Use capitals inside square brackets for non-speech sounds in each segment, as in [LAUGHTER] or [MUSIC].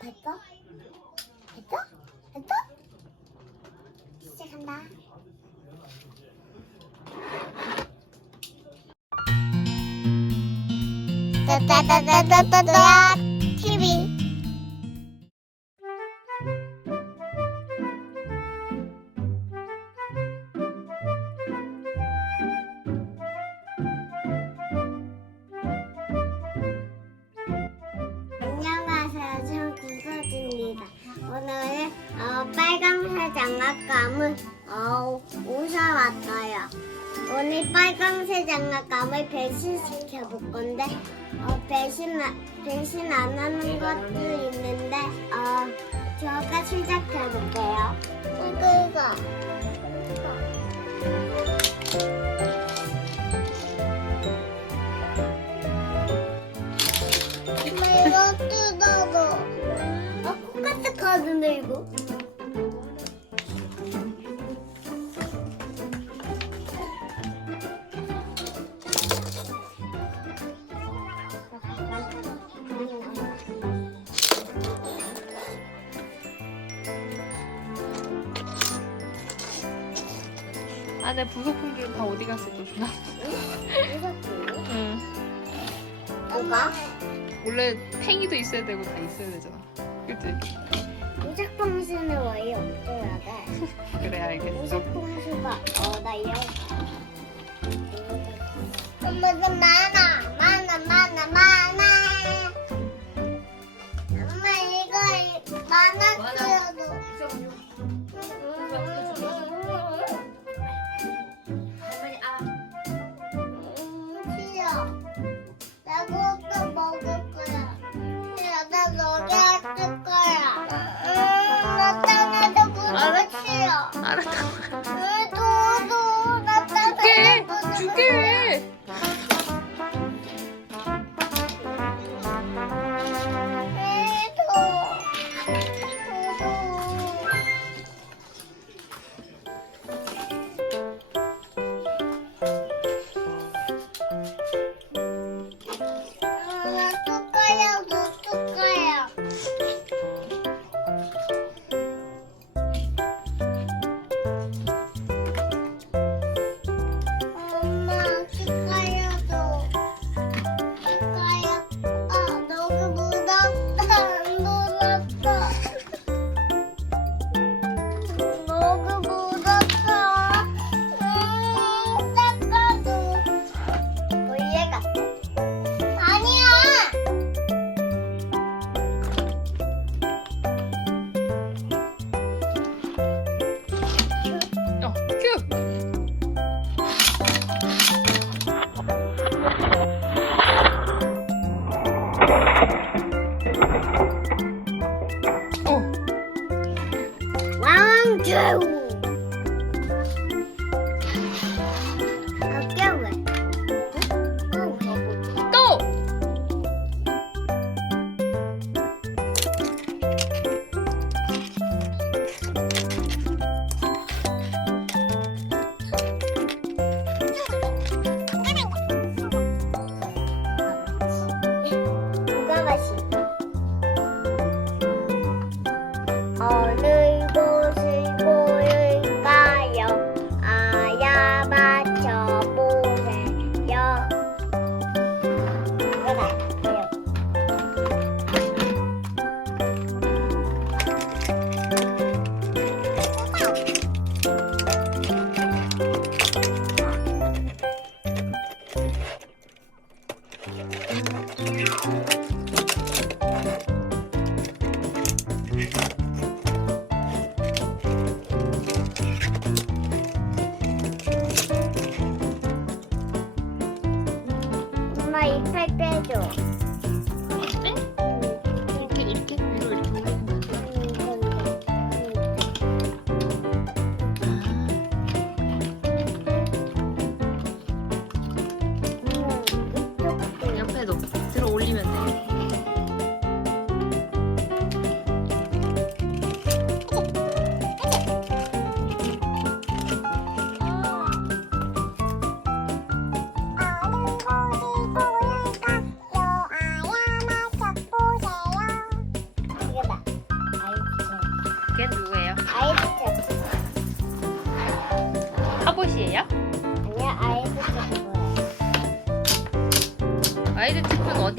됐어? 됐어? 됐어? 시작한다. 따따따따따따 장난감을 어, 옷에 왔어요. 오늘 빨강색 장난감을 배신시켜 볼 건데 어, 배신 아- 배신 안 하는 것도 있는데 어, 제가 시작해 볼게요. 이거 이거. 안에 부속품 들다 어디 갔어? 무섭지? 응. 뭐가? 원래 팽이도 있어야 되고 다 있어야 되잖아. 그치? 무작봉수는 왜 없어야 돼? [LAUGHS] 그래 알겠어. 무작봉수가 어, 나 이거. 엄마가 많아, 많아, 많아, 많아. 엄마 이거 많았어도.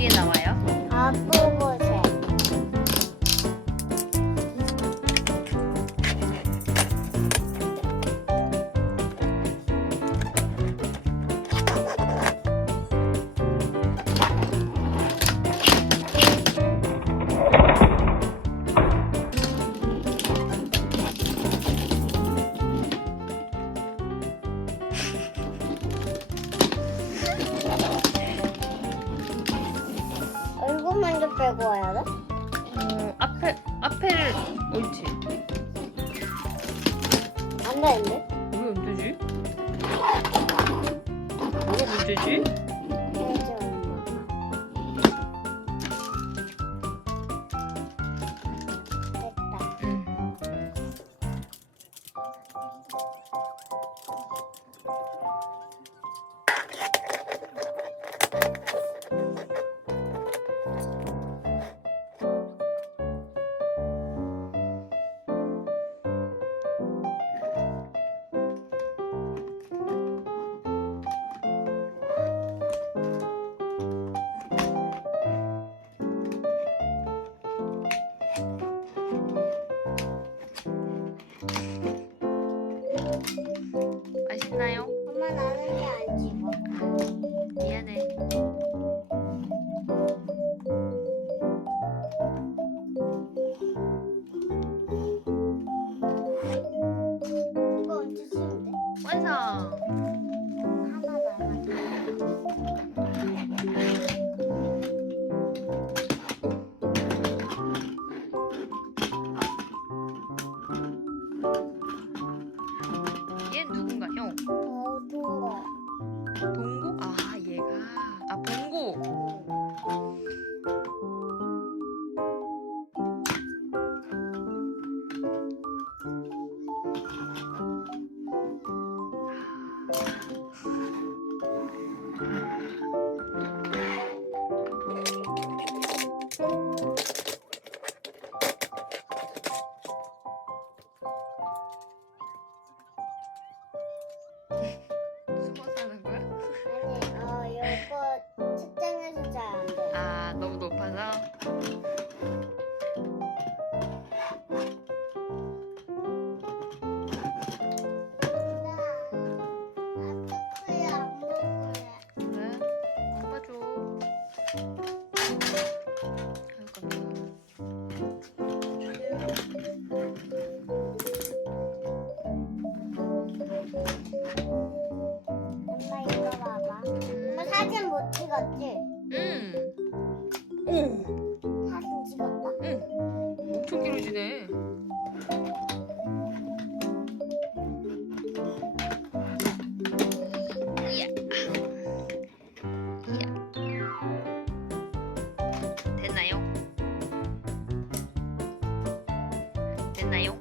어디에 나와요? 앞부분. 옳지. 안 되는데? 왜 안 되지? 뭐가 문제지? 찍었지? 응. 오, 사진 찍었다. 응. 엄청 길어지네. 됐나요? 됐나요?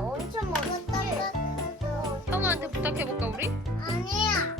엄청 먹었다. 형아한테 부탁해볼까, 우리? 아니야.